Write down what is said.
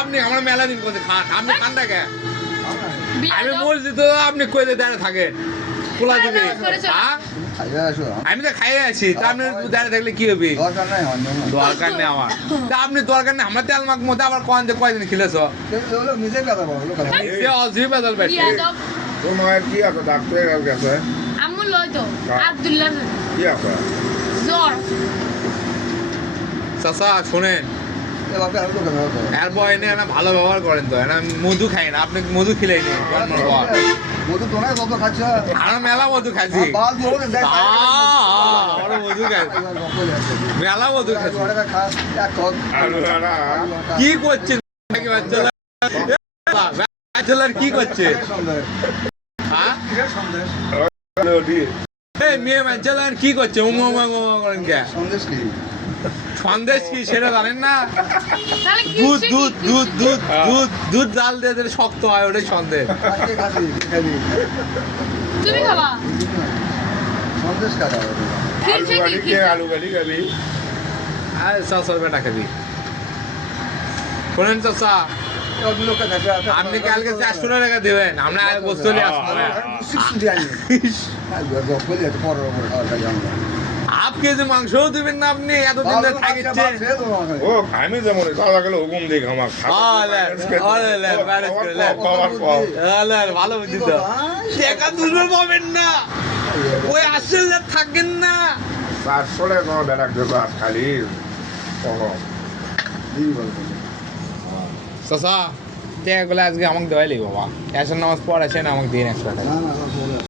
আপনি আমার মেলা দিন করছে আপনি খানটা কে আমি বলছি তো আপনি কই দাঁড়িয়ে থাকেন খোলা দিবি আমি তো খাইয়ে আছি তা আপনি দাঁড়িয়ে থাকলে কি হবে দরকার নেই আমার তা আপনি দরকার নেই আমার তেল মাখ মধ্যে আবার কোন যে কয়দিন খেলেছ বেদল বেশি তোমার কি আছে ডাক্তার কাছে আমু লয় তো আব্দুল্লাহ কি আছে জ্বর চাচা শোনেন এর বয় নিয়ে না ভালো ব্যবহার করেন তো না মধু খাই না আপনি মধু খেলেই নেই মধু তো নাই কত খাচ্ছ আর মেলা মধু খাইছি মধু খাইছি মেলা মধু খাইছি কি করছেন কি করছে মেয়ে ম্যাচেলার কি করছে করেন কে সন্দেশ কি সেটা জানেন না দুধ দুধ দুধ দুধ দুধ দুধ জাল দিয়ে দিলে শক্ত হয় ওটাই সন্দেশ তুমি খাবা সন্দেশ খাওয়া আলু গাড়ি খাবি আর চাচার বেটা খাবি শোনেন চাচা আপনি কালকে 400 টাকা দেবেন আমরা বস্তু নিয়ে আসবো হাফ কেজি মাংসও দিবেন না আপনি এতদিন ধরে থাকছেন ও আমি যেমন খাওয়া গেলে হুকুম দিক আমার ভালো বুঝি তো টাকা তুলবে পাবেন না ওই আসলে থাকেন না 400 টাকা কোনো বেড়া দেবো আর খালি চাচা টাকাগুলো আজকে আমাকে দেওয়াই বাবা এসন নামাজ পড়াছেন আমাকে দিন 100 টাকা